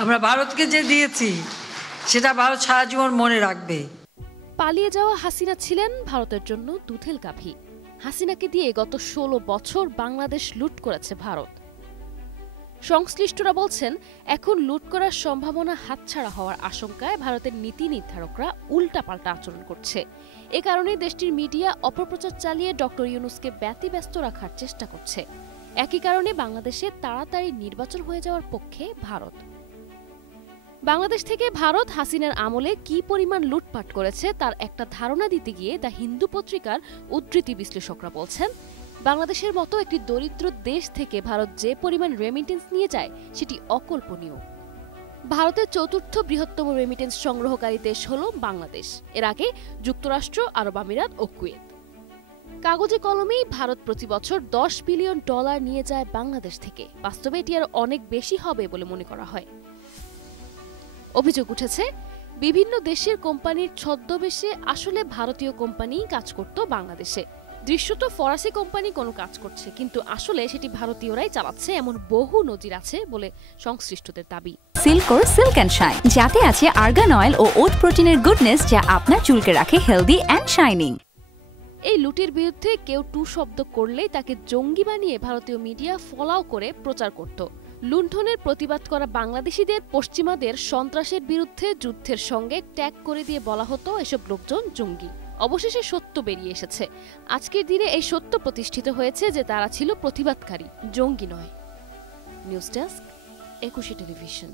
আমরা ভারতকে যে দিয়েছি সেটা ভারত সারা জীবন মনে রাখবে। পালিয়ে যাওয়া হাসিনা ছিলেন ভারতের জন্য দুধেল গাভী। হাসিনাকে দিয়ে গত ১৬ বছর বাংলাদেশ লুট করেছে ভারত। সংশ্লিষ্টরা বলছেন, এখন লুট করার সম্ভাবনা হাতছাড়া হওয়ার আশঙ্কায় ভারতের নীতি নির্ধারকরা উল্টাপাল্টা আচরণ করছে। এ কারণে দেশটির মিডিয়া অপপ্রচার চালিয়ে ডক্টর ইউনূসকে ব্যতিব্যস্ত রাখার চেষ্টা করছে। একই কারণে বাংলাদেশে তাড়াতাড়ি নির্বাচন হয়ে যাওয়ার পক্ষে ভারত। বাংলাদেশ থেকে ভারত হাসিনার আমলে কি পরিমাণ লুটপাট করেছে তার একটা ধারণা দিতে গিয়ে দ্য হিন্দু পত্রিকার উদ্ধৃতি বিশ্লেষকরা বলছেন, বাংলাদেশের মতো একটি দরিদ্র দেশ থেকে ভারত যে পরিমাণ রেমিটেন্স নিয়ে যায় সেটি অকল্পনীয়। ভারতের চতুর্থ বৃহত্তম রেমিটেন্স সংগ্রহকারী দেশ হল বাংলাদেশ। এর আগে যুক্তরাষ্ট্র, আরব আমিরাত ও কুয়েত। কাগজে কলমেই ভারত প্রতি বছর $10 বিলিয়ন নিয়ে যায় বাংলাদেশ থেকে। বাস্তবে এটি আরও অনেক বেশি হবে বলে মনে করা হয়। অভিযোগ উঠেছে, বিভিন্ন দেশের কোম্পানির ছদ্মবেশে আসলে ভারতীয় কোম্পানি কাজ করত বাংলাদেশে। দৃশ্যত ফরাসি কোম্পানি কোনো কাজ করছে, কিন্তু আসলে সেটি ভারতীয়রাই চালাচ্ছে, এমন বহু নজির আছে বলে সংশ্লিষ্টদের দাবি। সিল্কোর সিল্ক অ্যান্ড শাইন, যাতে আছে আর্গান অয়েল ও ওট প্রোটিনের গুডনেস, যা আপনার চুলকে রাখে হেলদি অ্যান্ড শাইনিং। এই লুটের বিরুদ্ধে কেউ টু শব্দ করলেই তাকে জঙ্গি বানিয়ে ভারতীয় মিডিয়া ফলাও করে প্রচার করত। লুণ্ঠনের প্রতিবাদ করা বাংলাদেশিদের পশ্চিমাদের সন্ত্রাসের বিরুদ্ধে যুদ্ধের সঙ্গে ট্যাগ করে দিয়ে বলা হতো এসব লোকজন জঙ্গি। অবশেষে সত্য বেরিয়ে এসেছে। আজকের দিনে এই সত্য প্রতিষ্ঠিত হয়েছে যে তারা ছিল প্রতিবাদকারী, জঙ্গি নয়। নিউজ ডেস্ক, একুশে টেলিভিশন।